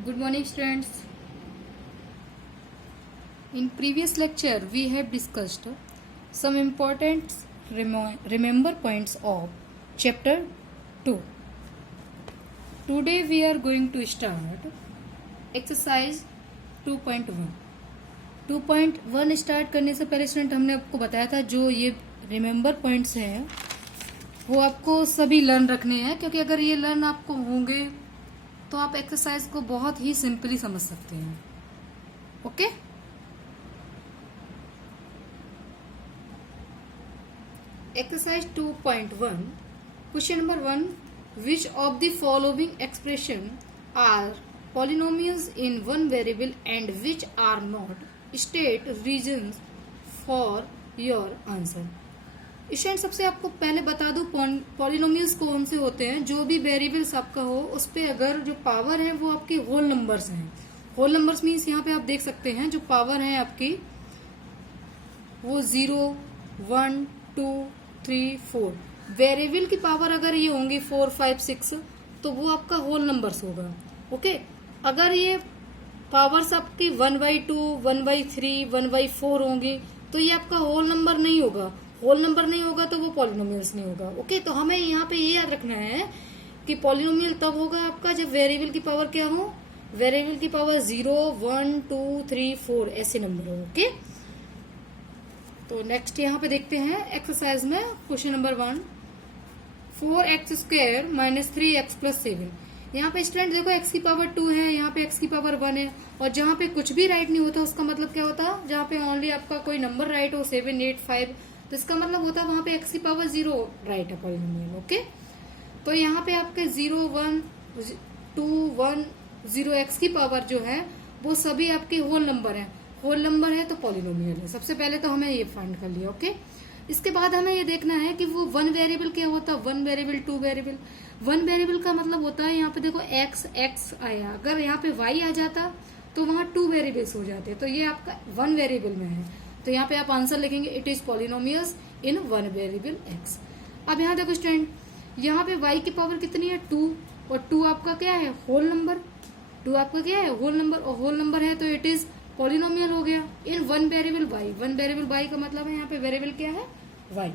Good morning, students. In previous lecture, we have discussed some important remember points of chapter 2. Today we are going to start exercise 2.1. 2.1 start करने से पहले student हमने आपको बताया था जो ये रिमेंबर पॉइंट्स हैं वो आपको सभी लर्न रखने हैं, क्योंकि अगर ये लर्न आपको होंगे तो आप एक्सरसाइज को बहुत ही सिंपली समझ सकते हैं. Okay exercise 2.1 question number 1. Which of the following expression are polynomials in one variable and which are not. State reasons for your answer. Student सबसे आपको पहले बता दूं पॉलिनोमियल्स कौन से होते हैं. जो भी वेरिएबल्स आपका हो उस पे अगर जो पावर है वो आपकी होल नंबर्स हैं. होल नंबर्स मीन्स यहाँ पे आप देख सकते हैं जो पावर है आपकी वो 0, 1, 2, 3, 4. वेरिएबल की पावर अगर ये होंगी 4, 5, 6 तो वो आपका होल नंबर्स होगा. ओके अगर ये पावर्स आपकी 1/2, 1/3, 1/4 होंगी तो ये आपका होल नंबर नहीं होगा. होल नंबर नहीं होगा तो वो पॉलिनोमियल्स नहीं होगा. ओके तो हमें यहाँ पे ये याद रखना है कि पॉलिनोमियल तब होगा आपका जब वेरिएबल की पावर क्या हो. वेरिएबल की पावर 0, 1, 2, 3, 4 ऐसे नंबर हो. ओके तो नेक्स्ट यहाँ पे देखते हैं एक्सरसाइज में क्वेश्चन नंबर 1. 4x² - 3x + 7. यहाँ पे स्टूडेंट देखो x की पावर 2 है, यहाँ पे x की पावर 1 है, और जहाँ पे कुछ भी राइट नहीं होता उसका मतलब क्या होता है. जहाँ पे ओनली आपका कोई नंबर राइट हो 7, 8, 5 तो इसका मतलब होता है वहां पे x की पावर 0 राइट है पॉलिनोमियल. ओके तो यहाँ पे आपके 0, 1, 2, 1, 0 x की पावर जो है वो सभी आपके होल नंबर है. होल नंबर है तो पॉलिनोमियल है. सबसे पहले तो हमें ये फाइंड कर लिया. ओके इसके बाद हमें ये देखना है कि वो वन वेरिएबल क्या होता है. One variable, two variable. One variable का मतलब होता है यहाँ पे देखो x आया, अगर यहाँ पे y आ जाता तो वहां टू वेरिएबल्स हो जाते. तो ये आपका वन वेरिएबल में है तो यहाँ पे आप आंसर लिखेंगे it is polynomials in one variable x. अब यहाँ देखो स्टूडेंट यहाँ पे y की पावर कितनी है 2, और 2 आपका क्या है होल नंबर. 2 आपका क्या है होल नंबर, और होल नंबर है तो इट इज पॉलिनोमियल हो गया इन one variable y. One variable y का मतलब है यहाँ पे वेरिएबल क्या है y.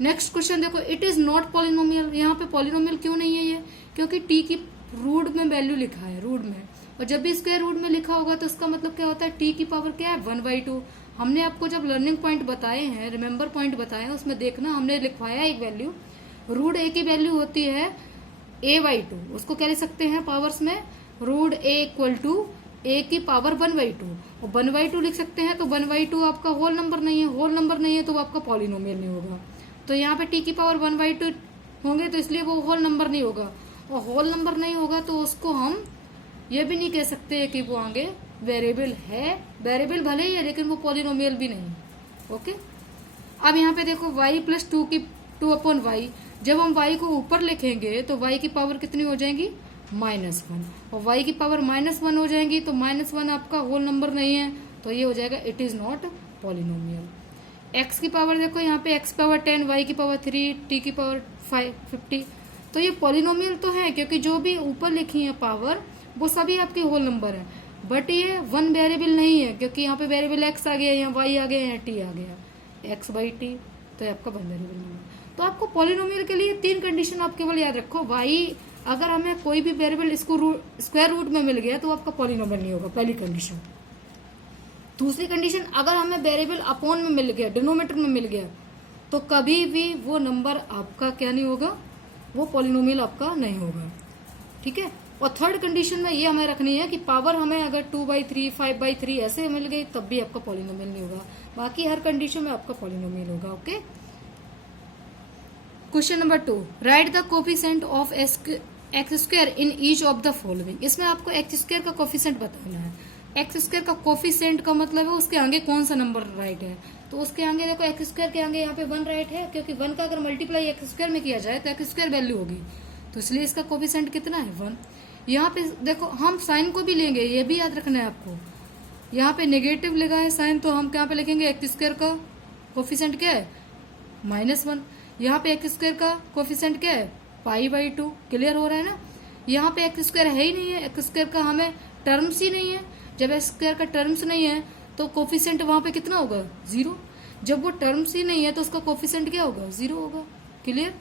नेक्स्ट क्वेश्चन देखो इट इज नॉट पॉलिनोमियल. यहाँ पे पॉलिनोमियल क्यों नहीं है ये, क्योंकि t की रूट में वैल्यू लिखा है रूट में, और जब भी स्क्वायर रूट में लिखा होगा तो इसका मतलब क्या होता है t की पावर क्या है 1/2. हमने आपको जब लर्निंग पॉइंट बताए हैं, रिमेंबर पॉइंट बताए हैं, उसमें देखना हमने लिखवाया एक वैल्यू. रूट a की वैल्यू होती है a/2. उसको क्या लिख सकते हैं पावर्स में रूट a = a की पावर 1/2, और 1/2 लिख सकते हैं. तो 1/2 आपका होल नंबर नहीं है. होल नंबर नहीं है तो वो आपका पॉलिनोमियल नहीं होगा. तो यहाँ पे t की पावर 1/2 होंगे तो इसलिए वो होल नंबर नहीं होगा, और होल नंबर नहीं होगा तो उसको हम ये भी नहीं कह सकते कि वो आगे वेरिएबल है. वेरिएबल भले ही है लेकिन वो पॉलिनोमियल भी नहीं. ओके अब यहाँ पे देखो y + 2/y. जब हम y को ऊपर लिखेंगे तो y की पावर कितनी हो जाएगी -1, और y की पावर -1 हो जाएंगी तो -1 आपका होल नंबर नहीं है तो ये हो जाएगा it is not polynomial. x की पावर देखो यहाँ पे x पावर 10, y की पावर 3, t की पावर 50. तो ये पॉलिनोमियल तो है क्योंकि जो भी ऊपर लिखी है पावर वो सभी आपके होल नंबर है, बट ये वन वेरिएबल नहीं है क्योंकि यहाँ पे वेरिएबल x आ गया, यहाँ y आ गया, यहाँ t आ गया, x/t. तो ये आपका वन वेरिएबल नहीं है. तो आपको पॉलिनोमियल के लिए 3 कंडीशन आप केवल याद रखो. y अगर हमें कोई भी वेरिएबल इसको स्क्वायर रूट में मिल गया तो आपका पॉलिनोमियल नहीं होगा, पहली कंडीशन. दूसरी कंडीशन अगर हमें वेरिएबल अपॉन में मिल गया, डिनोमिनेटर में मिल गया, तो कभी भी वो नंबर आपका क्या नहीं होगा, वो पॉलिनोमियल आपका नहीं होगा. ठीक है. और थर्ड कंडीशन में ये हमें रखनी है कि पावर हमें अगर 2/3, 5/3 ऐसे मिल गई तब भी आपका पॉलिनोमियल नहीं होगा. बाकी हर कंडीशन में आपका पॉलिनोमियल होगा. Okay question number 2. Right the coefficient of x² in each of the following. इसमें आपको x² का कोफिशिएंट बताना है. x² का कोफिशिएंट का मतलब है उसके आगे कौन सा नंबर राइट है. तो उसके आगे देखो x² के आगे यहाँ पे 1 राइट है, क्योंकि 1 का अगर मल्टीप्लाई x² में किया जाए तो x² वैल्यू होगी, तो इसलिए इसका कोफिशिएंट कितना है 1. यहाँ पे देखो हम साइन को भी लेंगे, ये भी याद रखना है आपको. यहाँ पे नेगेटिव लगा है साइन तो हम क्या पे लिखेंगे x² का कोफिशिएंट क्या है -1. यहाँ पे x² का कोफिशिएंट क्या है π/2. क्लियर हो रहा है ना. यहाँ पे एक्स स्क्वायर है ही नहीं है, एक्स स्क्वायर का हमें टर्म्स ही नहीं है। जब एक्स स्क्वायर का टर्म्स नहीं है तो कोफिशिएंट वहां पे कितना होगा, 0। जब वो टर्म्स ही नहीं है तो उसका कोफिशिएंट क्या होगा, 0 होगा। Clear.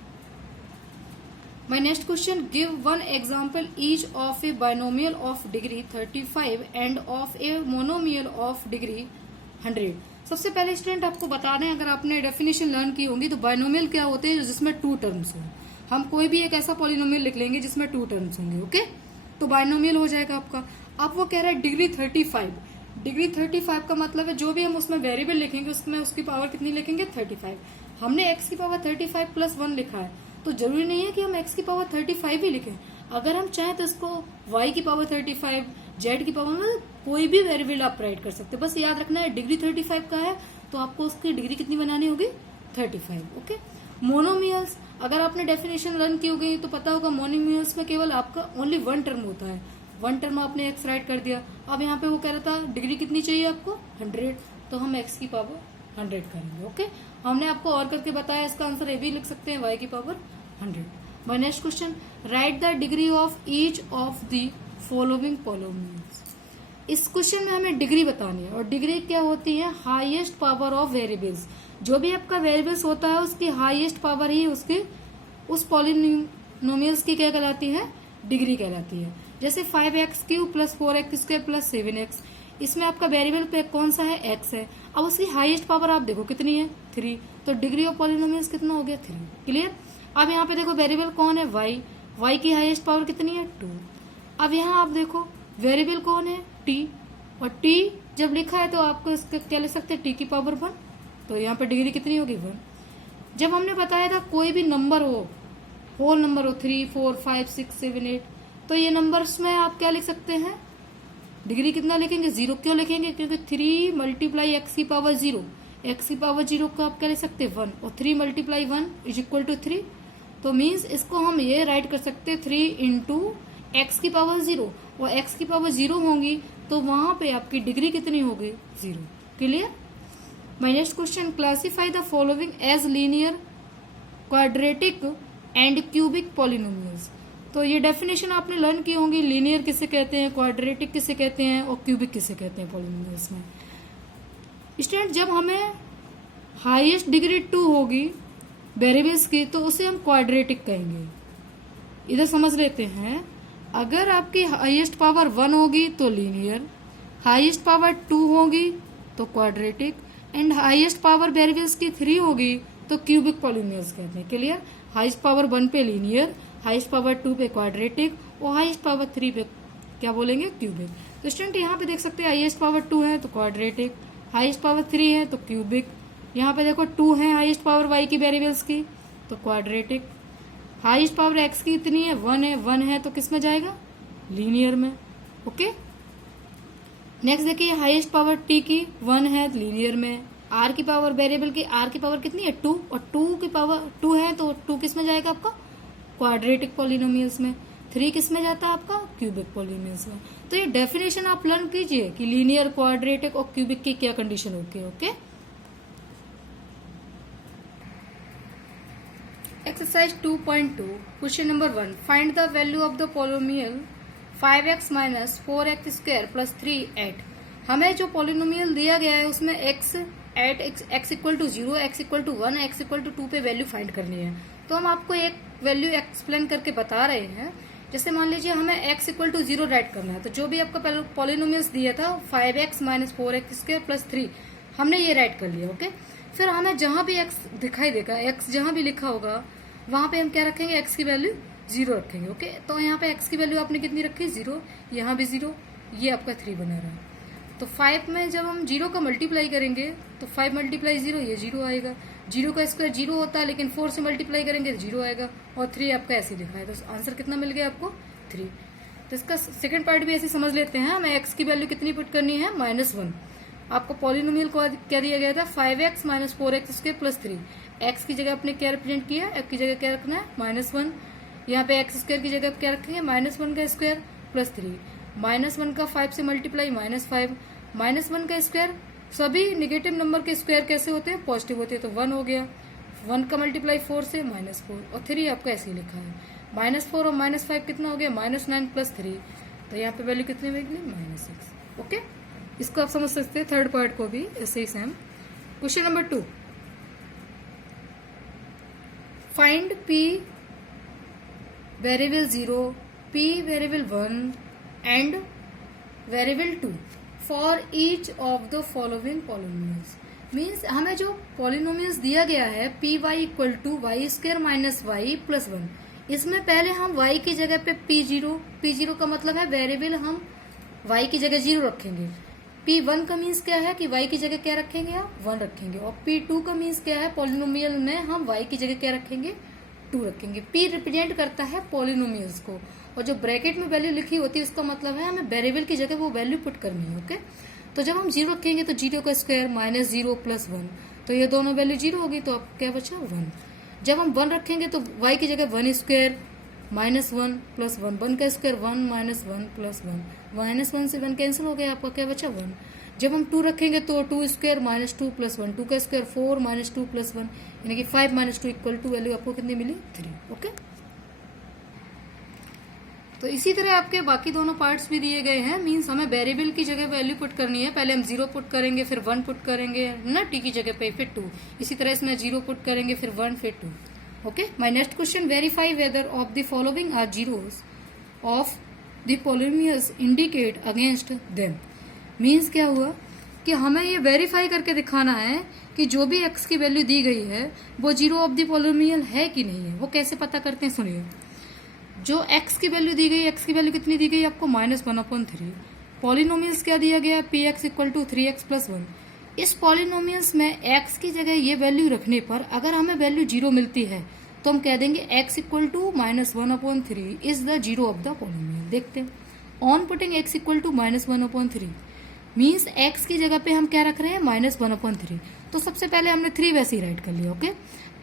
My next question, give one example each of A binomial of degree 35 end of a monomial of degree 100। सबसे पहले स्टूडेंट आपको बता दें, अगर आपने डेफिनेशन लर्न की होंगी तो बाइनोमियल क्या होते हैं, जिसमें 2 टर्म्स हो। हम कोई भी एक ऐसा पॉलिनोमियल लिख लेंगे जिसमें 2 टर्म्स होंगे, ओके, तो बाइनोमियल हो जाएगा आपका। अब वो कह रहा है डिग्री 35। डिग्री 35 का मतलब है जो भी हम उसमें वेरिएबल लिखेंगे उसमें उसकी पावर कितनी लिखेंगे, 35। हमने x की पावर 35 प्लस 1 लिखा है, तो जरूरी नहीं है कि हम x की पावर 35 ही लिखें। अगर हम चाहें तो इसको y की पावर 35, z की पावर, मतलब कोई भी वेरिएबल आप राइट कर सकते हैं। बस याद रखना है डिग्री 35 का है तो आपको उसकी डिग्री कितनी बनानी होगी, 35। ओके। मोनोमियल्स, अगर आपने डेफिनेशन लर्न की होगी तो पता होगा मोनोमियल्स में केवल आपका ओनली 1 टर्म होता है। 1 टर्म आपने x राइट कर दिया। अब यहाँ पे वो कह रहा था डिग्री कितनी चाहिए आपको, 100, तो हम x की पावर 100 करेंगे। ओके, हमने आपको और करके बताया, इसका आंसर ये भी लिख सकते हैं y की power 100। My next question, right the degree of each of the following polynomials. इस क्वेश्चन में हमें डिग्री बतानी है, और डिग्री क्या होती है, हाईएस्ट पावर ऑफ वेरिएबल्स। जो भी आपका वेरिएबल्स होता है उसकी हाईएस्ट पावर ही उसकी उस पॉलिनोमियल्स की क्या कहलाती है, डिग्री कहलाती है। जैसे 5x³ plus 4x² plus 7x, इसमें आपका वेरिएबल पे कौन सा है, x है। अब उसकी हाईएस्ट पावर आप देखो कितनी है, 3, तो डिग्री ऑफ पॉलिनोमियल्स कितना हो गया, 3। क्लियर। अब यहाँ पे देखो वेरिएबल कौन है, y की हाईएस्ट पावर कितनी है, 2। अब यहाँ आप देखो वेरिएबल कौन है, t, और t जब लिखा है तो आपको इसका क्या लिख सकते हैं, t की पावर 1, तो यहाँ पे डिग्री कितनी होगी, 1। जब हमने बताया था कोई भी नंबर हो, होल नंबर हो, 3, 4, 5, 6, 7, 8, तो ये नंबर्स में आप क्या लिख सकते हैं, डिग्री कितना लिखेंगे, 0। क्यों लिखेंगे, क्योंकि 3 मल्टीप्लाई x की पावर 0, x की पावर 0 को आप क्या लिख सकते हैं, 1, और 3 मल्टीप्लाई 1 इज इक्वल टू 3। तो मीन्स इसको हम ये राइट कर सकते हैं 3 इंटू एक्स की पावर 0, और x की पावर 0 होंगी तो वहां पे आपकी डिग्री कितनी होगी, 0। Clear. My next question, classify the following as linear, quadratic and cubic polynomials. तो ये डेफिनेशन आपने लर्न की होंगी, लीनियर किसे कहते हैं, क्वाड्रेटिक किसे कहते हैं, और क्यूबिक किसे कहते हैं पॉलिनोमियल्स में। स्टूडेंट, जब हमें हाईएस्ट डिग्री 2 होगी वेरिएबल्स की तो उसे हम क्वाड्रेटिक कहेंगे। इधर समझ लेते हैं, अगर आपकी हाईएस्ट पावर 1 होगी तो लीनियर, हाईएस्ट पावर 2 होगी तो quadratic, and highest power variables की 3 होगी तो क्यूबिक पॉलिनोमियल्स कहते हैं। क्लियर। हाईएस्ट पावर 1 पे लीनियर, हाईएस्ट पावर 2 पे क्वाड्रेटिक, और हाईएस्ट पावर 3 पे क्या बोलेंगे, क्यूबिक। तो स्टूडेंट यहाँ पे देख सकते हैं हाईएस्ट पावर 2 है तो क्वाड्रेटिक, हाईएस्ट पावर 3 है तो क्यूबिक। यहाँ पे देखो 2 है हाईएस्ट पावर y की वेरिएबल्स की तो क्वाड्रेटिक, हाईएस्ट पावर x की इतनी है, 1 है तो किस में जाएगा, लीनियर में। ओके। नेक्स्ट देखिए, हाईएस्ट पावर t की 1 है लीनियर में, r की पावर वेरिएबल की r की पावर कितनी है, 2, और 2 की पावर 2 है तो 2 किस में जाएगा आपका, क्वाड्रेटिक पॉलिनोमियल्स में। 3 किस में जाता है आपका, क्यूबिक पॉलिनोमियल्स में। तो ये डेफिनेशन आप लर्न कीजिए कि लीनियर, क्वाड्रेटिक और क्यूबिक की क्या कंडीशन होती है। Okay. Exercise 2.2 question number 1, find the value of the polynomial 5x minus 4x square plus 3 at. हमें जो पॉलिनोमियल दिया गया है उसमें x at x equal to 0, x equal to 1, x equal to 2 पे वैल्यू फाइंड करनी है। तो हम आपको एक वैल्यू एक्सप्लेन करके बता रहे हैं। जैसे मान लीजिए हमें x इक्वल टू 0 राइट करना है, तो जो भी आपका पॉलिनोमियल्स दिया था 5x minus 4x square plus 3, हमने ये राइट कर लिया। ओके। फिर हमें जहां भी x दिखाई देगा, x जहां भी लिखा होगा वहां पे हम क्या रखेंगे, x की वैल्यू 0 रखेंगे। ओके। तो यहाँ पे x की वैल्यू आपने कितनी रखी, 0, यहाँ भी 0, ये आपका 3 बना रहा है। तो 5 में जब हम 0 का मल्टीप्लाई करेंगे तो 5 मल्टीप्लाई 0, ये 0 आएगा। 0 का स्क्वायर 0 होता है, लेकिन 4 से मल्टीप्लाई करेंगे तो 0 आएगा, और 3 आपका ऐसे लिखा है। तो आंसर कितना मिल गया आपको, 3। तो इसका सेकंड पार्ट भी ऐसे समझ लेते हैं। हमें x की वैल्यू कितनी पुट करनी है, -1। आपको पॉलिनोमियल को क्या दिया गया था, 5x minus 4x square plus 3। x की जगह आपने क्या रिप्रेजेंट किया, f की जगह क्या रखना है, -1। यहाँ पे x स्क्वायर की जगह क्या रखेंगे, -1 का स्क्वायर प्लस 3। -1 का 5 से मल्टीप्लाई -5, -1 का स्क्वायर, सभी निगेटिव नंबर के स्क्वायर कैसे होते हैं, पॉजिटिव होते हैं, तो 1 हो गया। 1 का मल्टीप्लाई 4 से -4, और 3 आपका ऐसे ही लिखा है। -4 और -5 कितना हो गया, -9 + 3, तो यहाँ पे वैल्यू कितनी होगी, -6। ओके, इसको आप समझ सकते हैं। थर्ड पार्ट को भी ऐसे ही same. Question number 2, find P variable 0, P variable 1 and variable 2 for each of the following polynomials. Means हमें जो पॉलिनोमियल्स दिया गया है P y equal to y square minus y plus 1, इसमें पहले हम y की जगह पे P0 का मतलब है वेरिएबल हम y की जगह 0 रखेंगे। P1 का मीन्स क्या है कि y की जगह क्या रखेंगे, आप 1 रखेंगे। और P2 का मीन्स क्या है, पॉलिनोमियल में हम y की जगह क्या रखेंगे, 2 रखेंगे। P रिप्रेजेंट करता है पॉलिनोमियल्स को, और जो ब्रैकेट में वैल्यू लिखी होती है उसका मतलब है हमें वेरिएबल की जगह वो वैल्यू पुट करनी है। ओके, तो जब हम 0 रखेंगे तो 0 का स्क्वायर -0 + 1, तो ये दोनों वैल्यू 0 होगी, तो अब क्या बचा, 1। जब हम 1 रखेंगे तो y की जगह 1 स्क्वायर -1 + 1, 1 का स्क्वायर 1 - 1 + 1, -1 से 1 कैंसिल हो गया, आपका क्या बचा, 1। जब हम 2 रखेंगे तो 2 स्क्वायर -2 + 1, 2 का स्क्वायर 4 -2 + 1, यानी कि 5 - 2 = 2, वैल्यू आपको कितनी मिली, 3। ओके, तो इसी तरह आपके बाकी दोनों पार्ट्स भी दिए गए हैं। मींस हमें वेरिएबल की जगह वैल्यू पुट करनी है, पहले हम 0 पुट करेंगे, फिर 1 पुट करेंगे ना t की जगह पे, फिर 2। इसी तरह इसमें 0 पुट करेंगे, फिर 1, फिर 2। Okay, my next question, verify whether of the following are zeros of the polynomials indicate against them. Means क्या हुआ कि हमें ये वेरीफाई करके दिखाना है कि जो भी x की वैल्यू दी गई है वो जीरो ऑफ द पॉलिनोमियल है कि नहीं है। वो कैसे पता करते हैं, सुनिए। जो x की वैल्यू दी गई, x की वैल्यू कितनी दी गई आपको, -1/3। पॉलिनोमियल्स क्या दिया गया, px = 3x + 1। इस पॉलिनोमियल्स में x की जगह ये वैल्यू रखने पर अगर हमें वैल्यू 0 मिलती है तो हम कह देंगे x = -1/3 is the zero of the polynomial. देखते हैं, on putting x = -1/3 means x की जगह पे हम क्या रख रहे हैं, -1/3। तो सबसे पहले हमने 3 वैसे ही राइट कर लिया। ओके,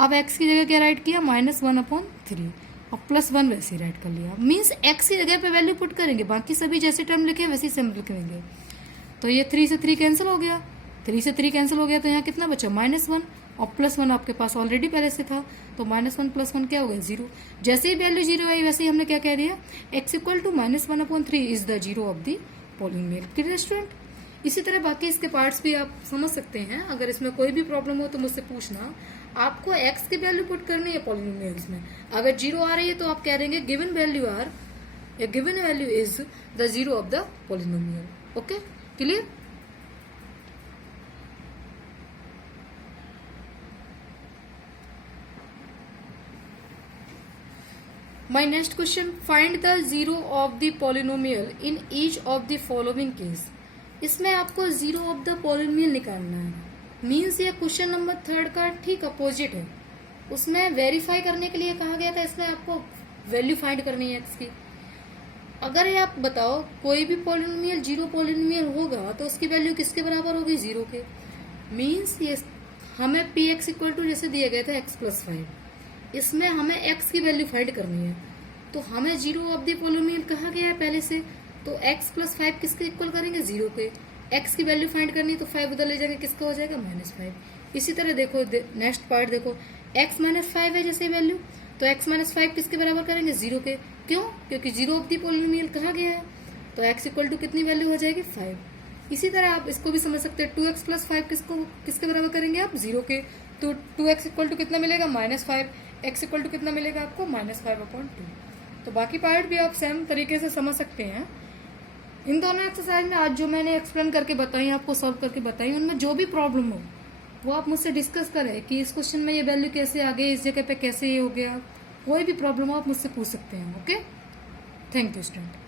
अब x की जगह क्या राइट किया, -1/3, और +1 वैसे ही राइट कर लिया। मीन्स x की जगह पे वैल्यू पुट करेंगे, बाकी सभी जैसे टर्म लिखे वैसे ही सिंपल लिखेंगे। तो ये 3 से 3 कैंसिल हो गया, 3 से 3 कैंसिल हो गया, तो यहाँ कितना बचा, -1, और +1 आपके पास ऑलरेडी पहले से था, तो -1 + 1 क्या हो गया, 0। जैसे ही वैल्यू 0 आई वैसे ही हमने क्या कह दिया, x = -1/3 is the zero of the polynomial. Clear student? इसी तरह बाकी इसके पार्ट्स भी आप समझ सकते हैं। अगर इसमें कोई भी प्रॉब्लम हो तो मुझसे पूछना। आपको x की वैल्यू पुट करनी है पॉलिनोमियल्स में, अगर 0 आ रही है तो आप कह देंगे given value is the zero of the polynomial. Okay, clear? My next question, find the zero of the polynomial in each of the following case। इसमें आपको जीरो ऑफ द पॉलिनोमियल निकालना है। मीन्स ये क्वेश्चन नंबर 3 का ठीक opposite है। उसमें verify करने के लिए कहा गया था, इसमें आपको वैल्यू फाइंड करनी है x की। अगर ये आप बताओ कोई भी पॉलिनोमियल जीरो पॉलिनोमियल होगा तो उसकी वैल्यू किसके बराबर होगी, 0 के। मीन्स ये हमें px = जैसे दिया गया था x + 5, इसमें हमें x की वैल्यू फाइंड करनी है। तो हमें जीरो ऑफ द पॉलिनोमियल कहा गया है पहले से, तो x + 5 किसके इक्वल करेंगे, 0 के। x की वैल्यू फाइंड करनी तो 5 उधर ले जाएंगे, किसका हो जाएगा, -5। इसी तरह देखो नेक्स्ट पार्ट देखो, x - 5 है जैसे वैल्यू, तो x - 5 किसके बराबर करेंगे, 0 के। क्यों, क्योंकि जीरो ऑफ द पॉलिनोमियल कहा गया है, तो x = कितनी वैल्यू हो जाएगी, 5। इसी तरह आप इसको भी समझ सकते हैं, 2x + 5 किसके बराबर करेंगे आप, 0 के। तो 2x = कितना मिलेगा, -5। x = कितना मिलेगा आपको, -5/2। तो बाकी पार्ट भी आप सेम तरीके से समझ सकते हैं। इन दोनों एक्सरसाइज में आज जो मैंने एक्सप्लेन करके बताई, आपको सॉल्व करके बताई, उनमें जो भी प्रॉब्लम हो वो आप मुझसे डिस्कस करें कि इस क्वेश्चन में ये वैल्यू कैसे आ गई, इस जगह पे कैसे ये हो गया। कोई भी प्रॉब्लम हो आप मुझसे पूछ सकते हैं। Okay, thank you student.